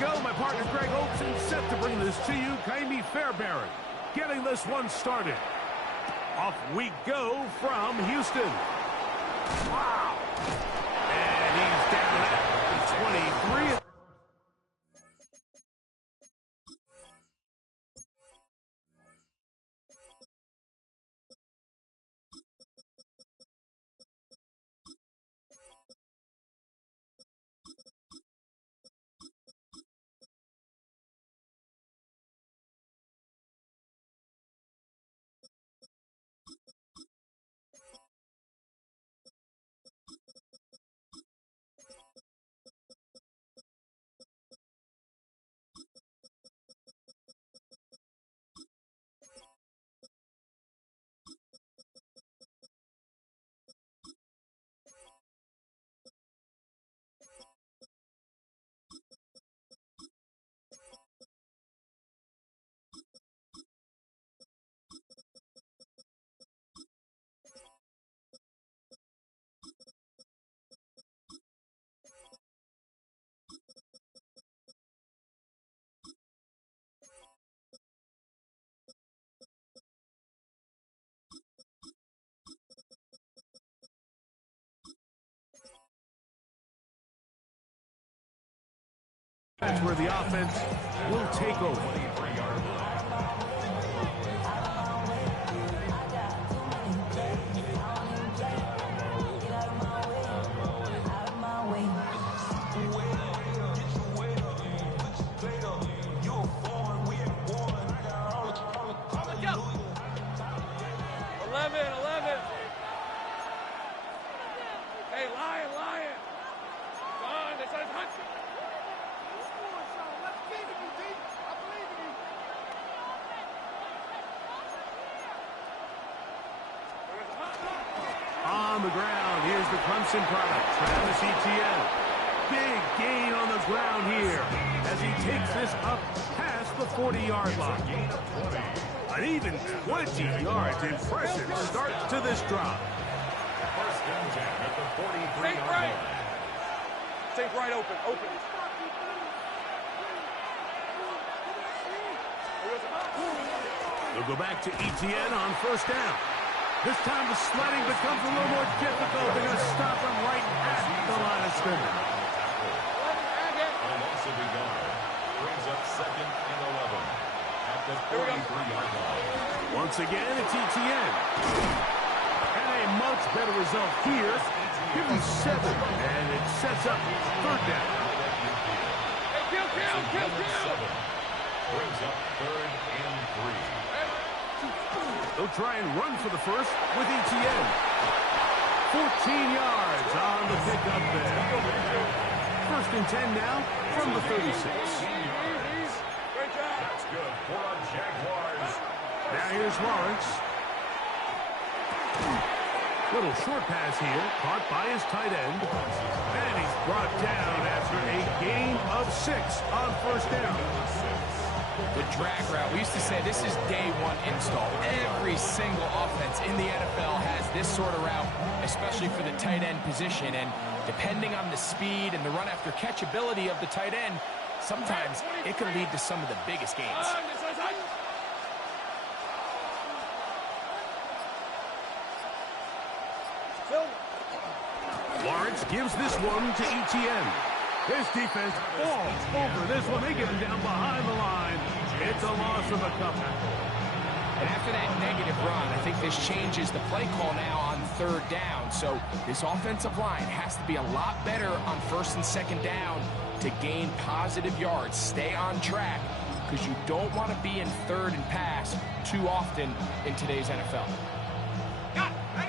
go. My partner Greg Olson set to bring this to you. Kaimi Fairbairn getting this one started. Off we go from Houston. Wow. And he's down at 23. That's where the offense will take over. On the ground, here's the Clemson product, Travis Etienne. Big gain on the ground here as he takes this up past the 40-yard line. An even 20 yards. Impressive start to this drive. First down at the 43-yard line. Take right open. They'll go back to Etienne on first down. This time the sledding becomes a little more difficult. They're going to stop him right at the line of scrimmage. A loss of a yard. Brings up second and 11 at the 43-yard line. Once again, it's Etienne. And a much better result here. Give him 7, and it sets up third down. Kill. Brings up third and 3. They'll try and run for the first with Etienne. 14 yards on the pickup there. First and 10 now from the 36. That's good for our Jaguars. Now here's Lawrence. Little short pass here, caught by his tight end. And he's brought down after a gain of 6 on first down. The drag route, we used to say this is day one install. Every single offense in the NFL has this sort of route, especially for the tight end position. And depending on the speed and the run after catch ability of the tight end, sometimes it can lead to some of the biggest gains. Lawrence gives this one to Etienne. His defense falls over this one. They get him down behind the line. It's a loss of a couple. And after that negative run, I think this changes the play call now on third down. So this offensive line has to be a lot better on first and second down to gain positive yards. Stay on track because you don't want to be in third and pass too often in today's NFL.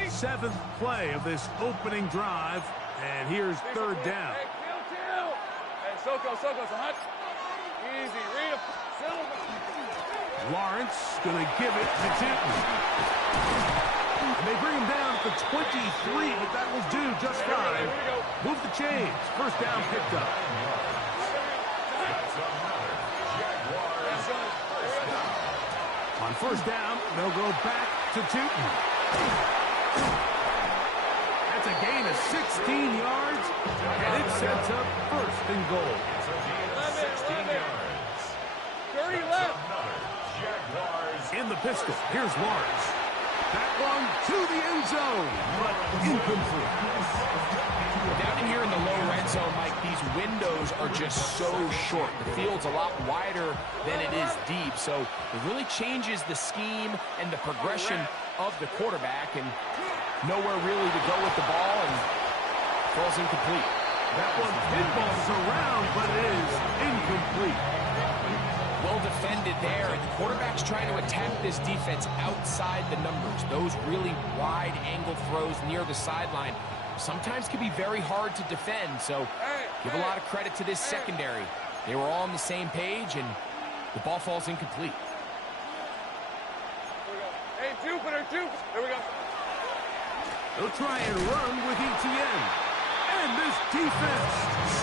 7th play of this opening drive, and here's third down. Hey, Soko, so hot. Easy, read him. Lawrence going to give it to Tootin. And they bring him down at the 23, but that will do just fine. Move the chains. First down picked up. On first down, they'll go back to Tootin. That's a gain of 16 yards, and it sets up first and goal. pistol. Here's Lawrence. That one to the end zone, but incomplete. Down in here in the low red zone, Mike, these windows are just so short. The field's a lot wider than it is deep, so it really changes the scheme and the progression of the quarterback, and nowhere really to go with the ball, and falls incomplete. That one pinballs around, but it is incomplete. Well defended there, and the quarterback's trying to attack this defense outside the numbers. Those really wide angle throws near the sideline sometimes can be very hard to defend, so give a lot of credit to this secondary. They were all on the same page, and the ball falls incomplete. Hey, Jupiter, Jupiter. Here we go. They'll try and run with ETN. And this defense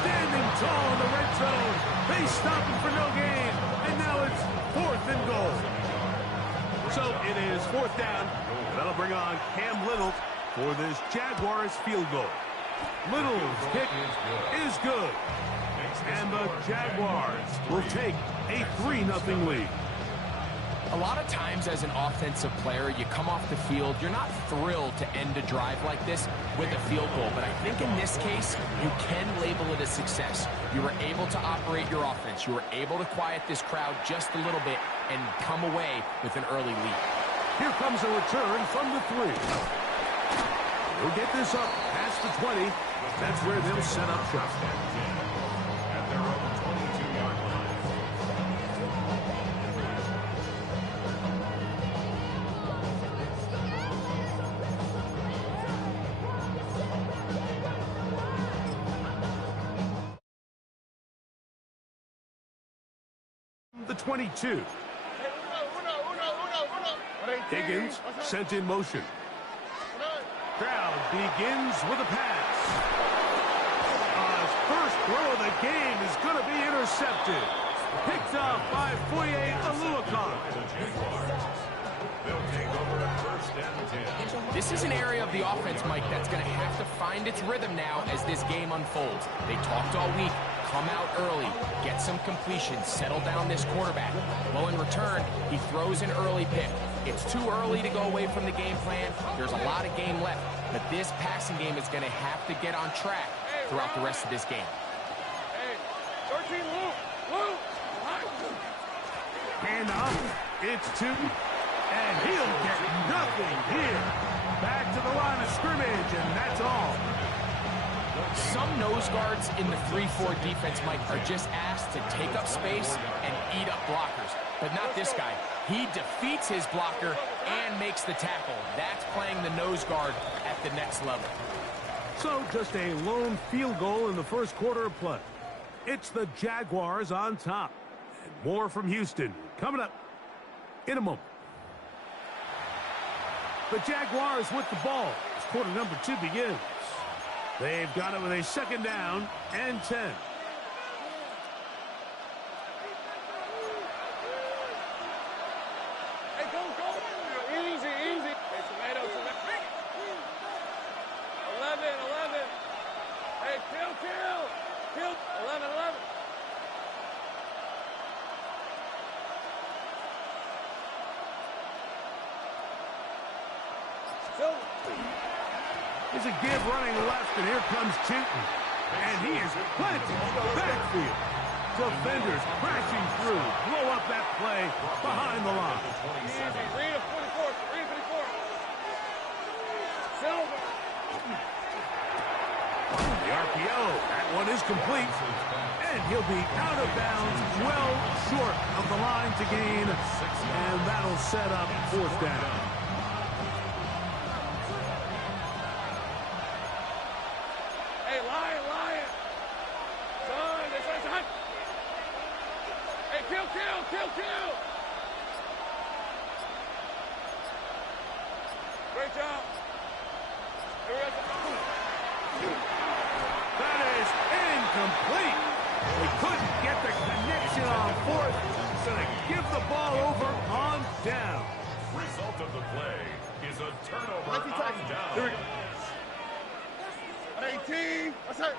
standing tall in the red zone. They stop him for no gain. And now it's 4th and goal. So it is 4th down. That'll bring on Cam Little for this Jaguars field goal. Little's kick is good. And the Jaguars will take a 3-0 lead. A lot of times as an offensive player, you come off the field, you're not thrilled to end a drive like this with a field goal. But I think in this case, you can label it a success. You were able to operate your offense. You were able to quiet this crowd just a little bit and come away with an early lead. Here comes a return from the 3. They'll get this up past the 20. That's where they'll set up shop. At their own 22-yard line. The 22. Higgins sent in motion. Crowd begins with a pass. First throw of the game is going to be intercepted. Picked off by Foye Oluokun. They'll take over at 1st and 10. This is an area of the offense, Mike, that's going to have to find its rhythm now as this game unfolds. They talked all week. Come out early, get some completions, settle down this quarterback. Well, in return, he throws an early pick. It's too early to go away from the game plan. There's a lot of game left, but this passing game is going to have to get on track throughout the rest of this game. Hey, 13, Luke. Hand off. It's Tootin. And he'll get nothing here. Back to the line of scrimmage, and that's all. Some nose guards in the 3-4 defense, Mike, are just asked to take up space and eat up blockers. But not this guy. He defeats his blocker and makes the tackle. That's playing the nose guard at the next level. So just a lone field goal in the first quarter of play. It's the Jaguars on top. And more from Houston coming up in a moment. The Jaguars with the ball as quarter number 2 begins. They've got it with a 2nd down and 10. Hey, go. Easy. Hey, tomato. 11. Hey, kill. 11. There's a give running left, and here comes Tootin. And he is planted backfield. Defenders crashing through. Blow up that play behind the line. Easy. Read a 44. Silver. The RPO. That one is complete. And he'll be out of bounds, well short of the line to gain. And that'll set up 4th down. Hey, Lion. Son, that's a hunt. Hey, kill. Great job. That is incomplete. We couldn't get the connection on 4th. Gonna give the ball over on down. Result of the play is a turnover on down. Here we go. 18. What's that?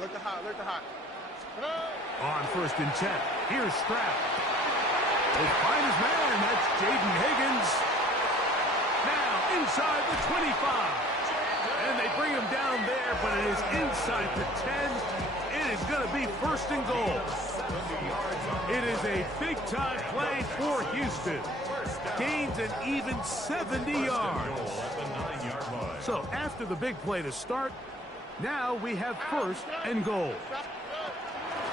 Look the hot. On 1st and 10, here's Stroud. They find his man, that's Jaden Higgins. Now inside the 25. And they bring him down there, but it is inside the 10. It is going to be 1st and goal. It is a big-time play for Houston. Gains an even 70 yards. So after the big play to start, now we have 1st and goal.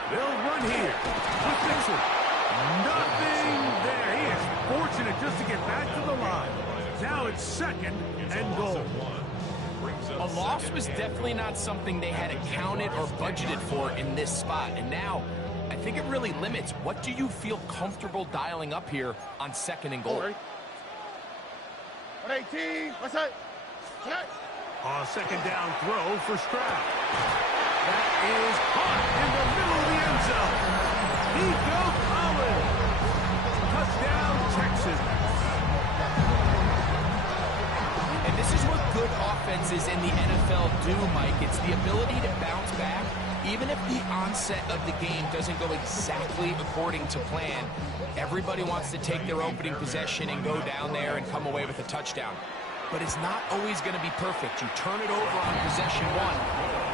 They'll run here with Dixon. Nothing there. He is fortunate just to get back to the line. Now it's 2nd and goal. A loss was definitely not something they had accounted or budgeted for in this spot. And now, I think it really limits what do you feel comfortable dialing up here on 2nd and goal. 118. What's that? A 2nd down throw for Stroud. That is caught in the middle of the end zone. Nico Collins. Touchdown, Texans. And this is what good offenses in the NFL do, Mike. It's the ability to bounce back. Even if the onset of the game doesn't go exactly according to plan, everybody wants to take their opening possession and go down there and come away with a touchdown. But it's not always going to be perfect. You turn it over on possession 1.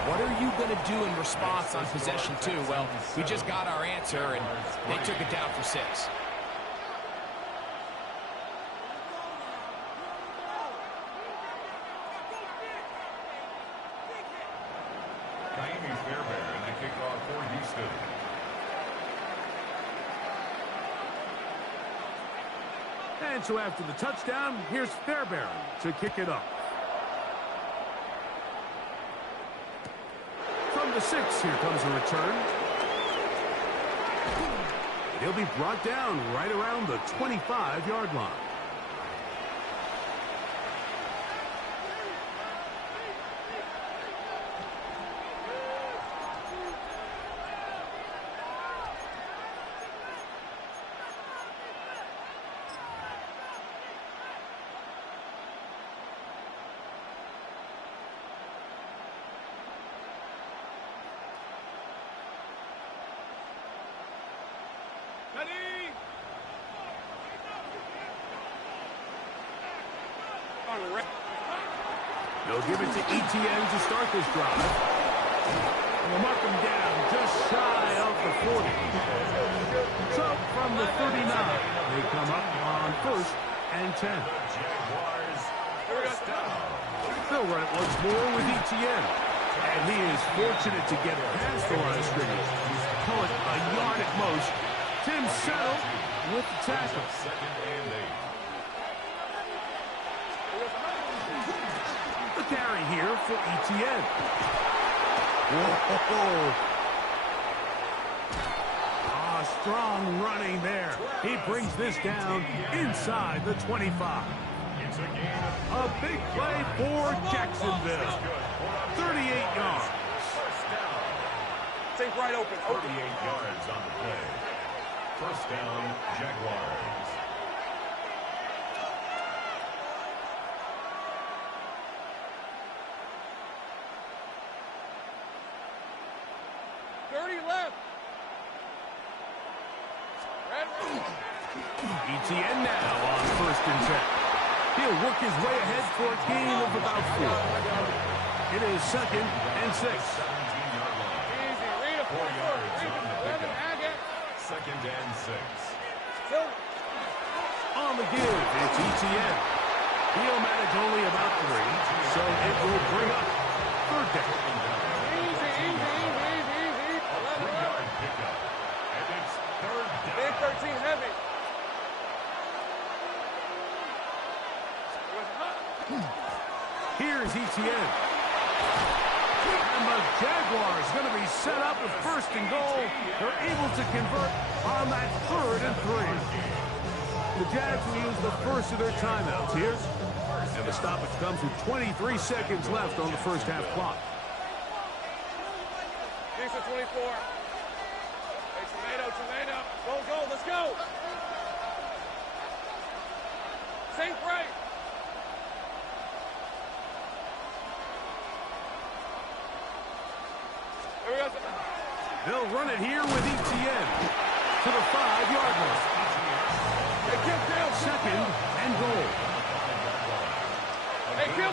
What are you going to do in response on possession 2? Well, we just got our answer, and they took it down for 6. Ka'imi Fairbairn, the kickoff for Houston. And so after the touchdown, here's Fairbairn to kick it up. From the 6, here comes a return. He'll be brought down right around the 25-yard line. They'll give it to Etienne to start this drive. They'll mark him down just shy of the 40. So from the 39, they come up on 1st and 10. They'll run it once more with Etienne. And he is fortunate to get past the line of scrimmage. Call it a yard at most. Tim Settle with the tackle. The carry here for Etienne. Whoa. Strong running there. He brings this down inside the 25. A big play for Jacksonville. 38 yards. Take right open. 38 yards on the play. 1st down, Jaguars. Etienne now on 1st and 10. He'll work his way ahead for a gain of about 4. It is 2nd and 6. 17-yard line. Easy, read a 4 yards on the pickup. 2nd and 6. On the give, it's Etienne. He'll manage only about 3, so it will bring up 3rd down. Easy. A 3-yard pickup. And it's 3rd down. Big 13 heavy. Here's Etienne. And the Jaguars going to be set up with 1st and goal. They're able to convert on that 3rd and 3. The Jags will use the first of their timeouts here. And the stoppage comes with 23 seconds left on the first half clock. Decent 24. Hey, tomato. Go, let's go. Sink right. Here we go. They'll run it here with ETN to the 5-yard line. Hey, kill. Second and goal. Hey, kill.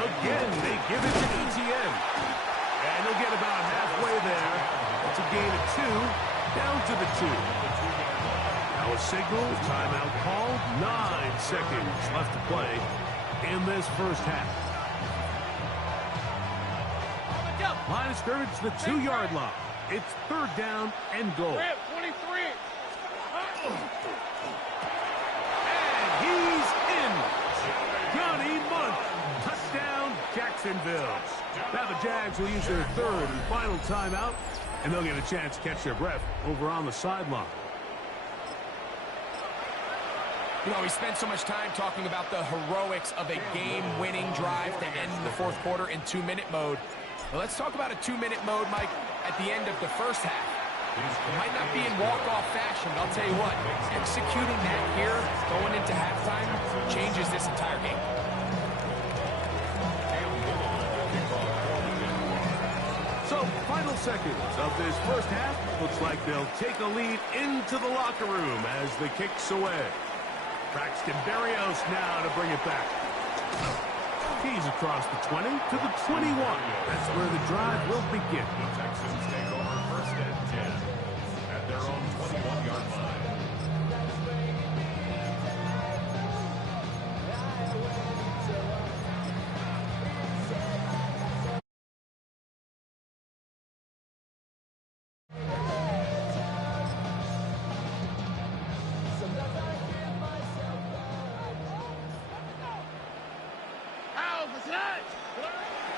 Again, they give it to ETN. And he'll get about halfway there. It's a gain of 2, down to the 2. Now a signal, timeout called. 9 seconds left to play in this first half. Line of scrimmage to the 2-yard line. It's third down and goal. 23. And he's in. Johnny Munt. Touchdown, Jacksonville. Now the Jags will use their third and final timeout, and they'll get a chance to catch their breath over on the sideline. You know, we spent so much time talking about the heroics of a game-winning drive to end the fourth quarter in 2-minute mode. Well, let's talk about a 2-minute mode, Mike, at the end of the first half. It might not be in walk-off fashion, but I'll tell you what, executing that here, going into halftime, changes this entire game. So, final seconds of this first half. Looks like they'll take a lead into the locker room as the kick's away. Braxton Berrios now to bring it back. He's across the 20 to the 21. That's where the drive will begin. The Texans take over first and 10 at their own 21-yard line.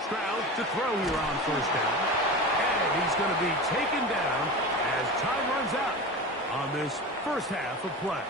Stroud to throw here on first down. And he's going to be taken down as time runs out on this first half of play.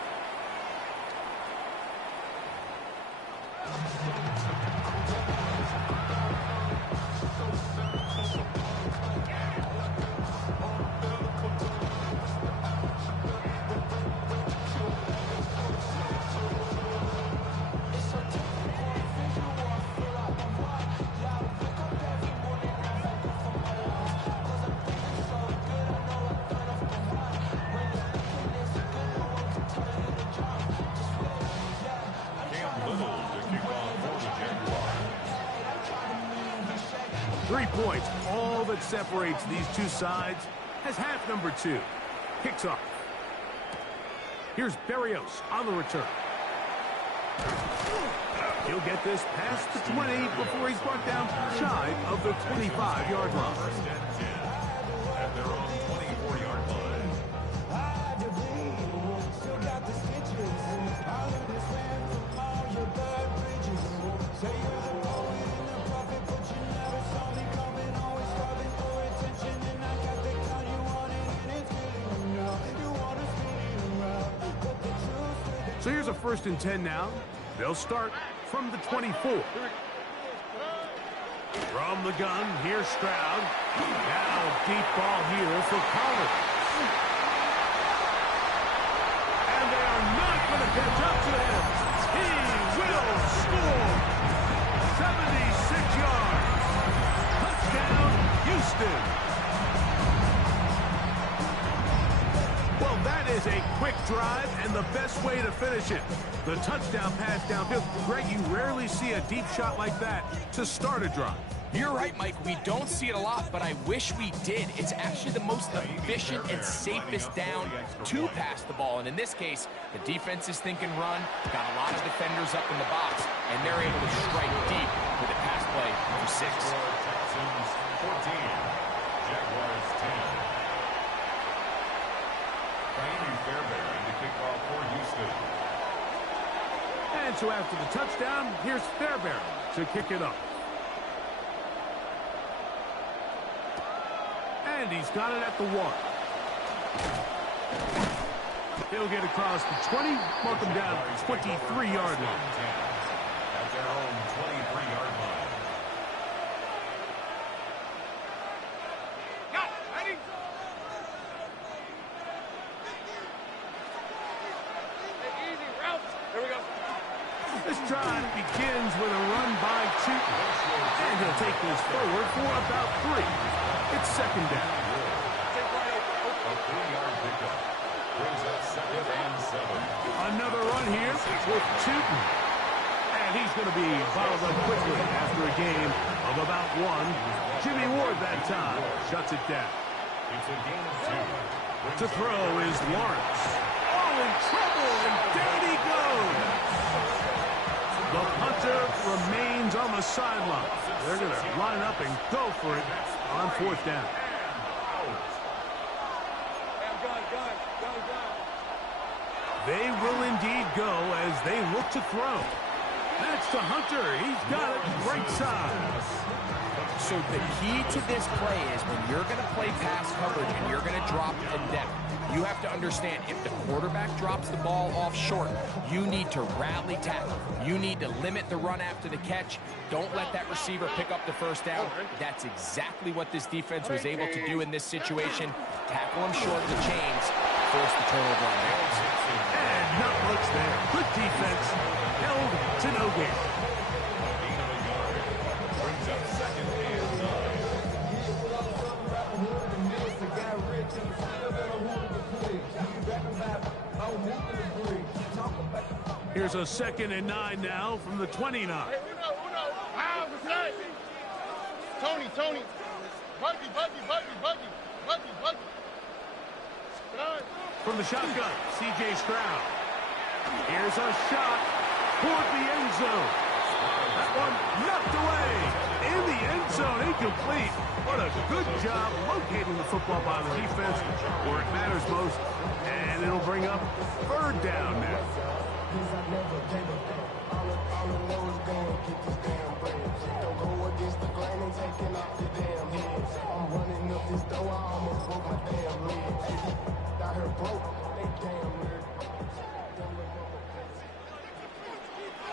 Points, all that separates these two sides, has half number 2. Kicks off. Here's Berrios on the return. He'll get this past the 20 before he's brought down shy of the 25-yard line. First and 10 at their own 24-yard line. So here's a first and 10 now. They'll start from the 24. From the gun, here's Stroud. Now a deep ball here for Collins. And they are not going to catch up to him. He will score. 76 yards. Touchdown, Houston. Well, that is a quick drive and the best way to finish it. The touchdown pass downfield. Greg, you rarely see a deep shot like that to start a drive. You're right, Mike. We don't see it a lot, but I wish we did. It's actually the most efficient and safest down to pass the ball. And in this case, the defense is thinking run, got a lot of defenders up in the box, and they're able to strike deep with a pass play for 6. Texans 14, Jaguars 10. Kaimi Fairbairn to kick off for Houston. And so after the touchdown, here's Fairbairn to kick it up. And he's got it at the 1. He'll get across the 20, mark him down 23-yard line. At their own 23-yard line. Got it. Ready? Hey, easy route. Here we go. This drive begins with a run by Cheaton. And And he'll take this forward for about 3. It's second down. A 3-yard pickup. Brings up second and 7. Another run here with Tootin. And he's going to be bottled up quickly after a game of about 1. Jimmy Ward that time shuts it down. It's a gain of 2. To throw is Lawrence. Oh, in trouble, and down he goes. The punter remains on the sideline. They're going to line up and go for it on 4th down. They will indeed go as they look to throw. That's to Hunter. He's got it right side. So the key to this play is when you're going to play pass coverage and you're going to drop in depth, you have to understand if the quarterback drops the ball off short, you need to rally tackle. You need to limit the run after the catch. Don't let that receiver pick up the first down. That's exactly what this defense was able to do in this situation. Tackle them short of the chains, force the turnover on downs. And not much there. Good defense. Held to no gain. Gain of a yard. Brings up second and 9. Here's a 2nd and 9 now from the 29. Hey, Uno. Wow, what's that? Tony. Buggy. From the shotgun, C.J. Stroud. Here's a shot toward the end zone. That one knocked away. In the end zone, incomplete. What a good job locating the football by the defense where it matters most. And it'll bring up 3rd down now.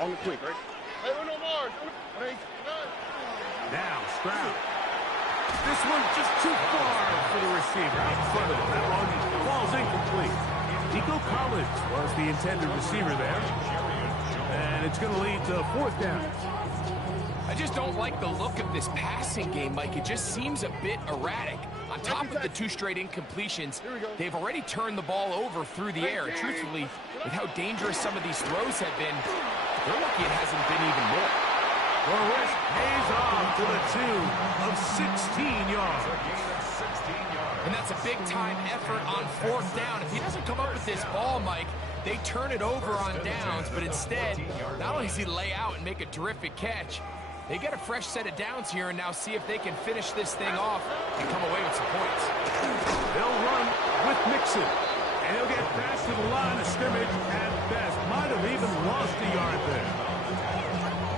On the quick, right? Hey, Uno Mars. Now, Stroud. This one just too far for the receiver. Out in front of him. That one falls incomplete. Nico Collins was the intended receiver there. And it's going to lead to 4th down. I just don't like the look of this passing game, Mike. It just seems a bit erratic. On top of the 2 straight incompletions, they've already turned the ball over through the air. And truthfully, with how dangerous some of these throws have been, they're lucky it hasn't been even more. The risk pays off to the tune of 16 yards. And that's a big-time effort on 4th down. If he doesn't come up with this ball, Mike, they turn it over on downs, but instead, not only does he lay out and make a terrific catch, they get a fresh set of downs here and now see if they can finish this thing off and come away with some points. They'll run with Mixon, and he'll get past to the line of scrimmage at best. Might have even lost a yard there.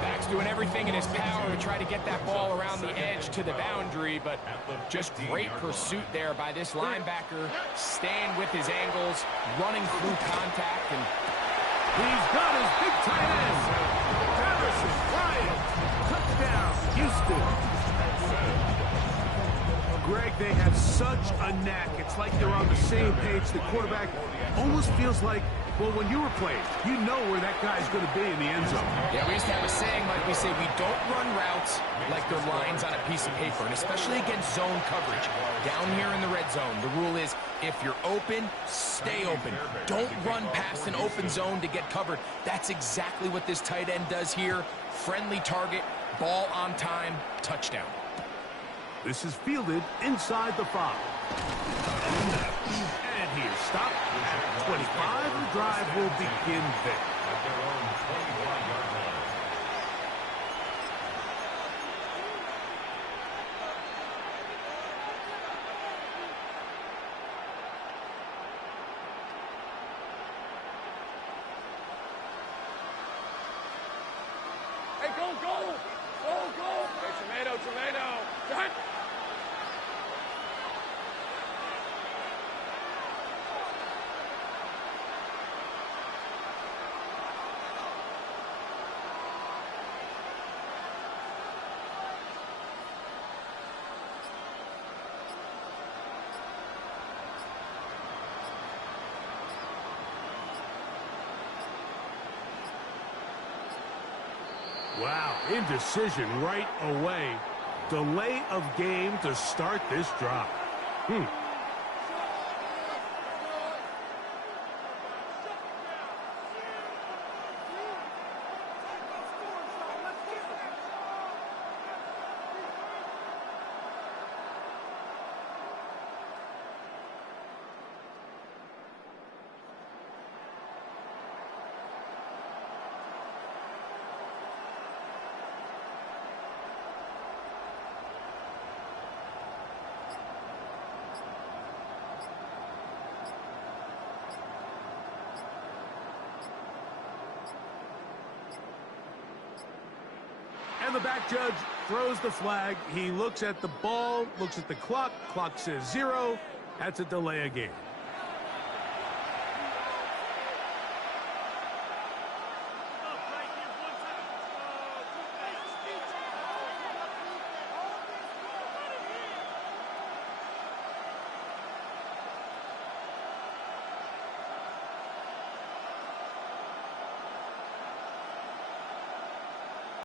Back's doing everything in his power to try to get that ball around the edge to the boundary, but just great pursuit there by this linebacker, staying with his angles, running through contact, and he's got his big tight end, Patterson Bryant. Touchdown, Houston. Greg, they have such a knack. It's like they're on the same page. The quarterback almost feels like, well, when you were playing, you know where that guy's going to be in the end zone. Yeah, we used to have a saying, like we say, we don't run routes like they're lines on a piece of paper, and especially against zone coverage. Down here in the red zone, the rule is if you're open, stay open. Don't run past an open zone to get covered. That's exactly what this tight end does here. Friendly target, ball on time, touchdown. This is fielded inside the 5. And he is stopped at 25. The drive will begin there. At their own 25-yard line. Hey, go! Hey, tomato! Cut! Wow, indecision right away. Delay of game to start this drive. And the back judge throws the flag. He looks at the ball, looks at the clock. Clock says 0. That's a delay of game.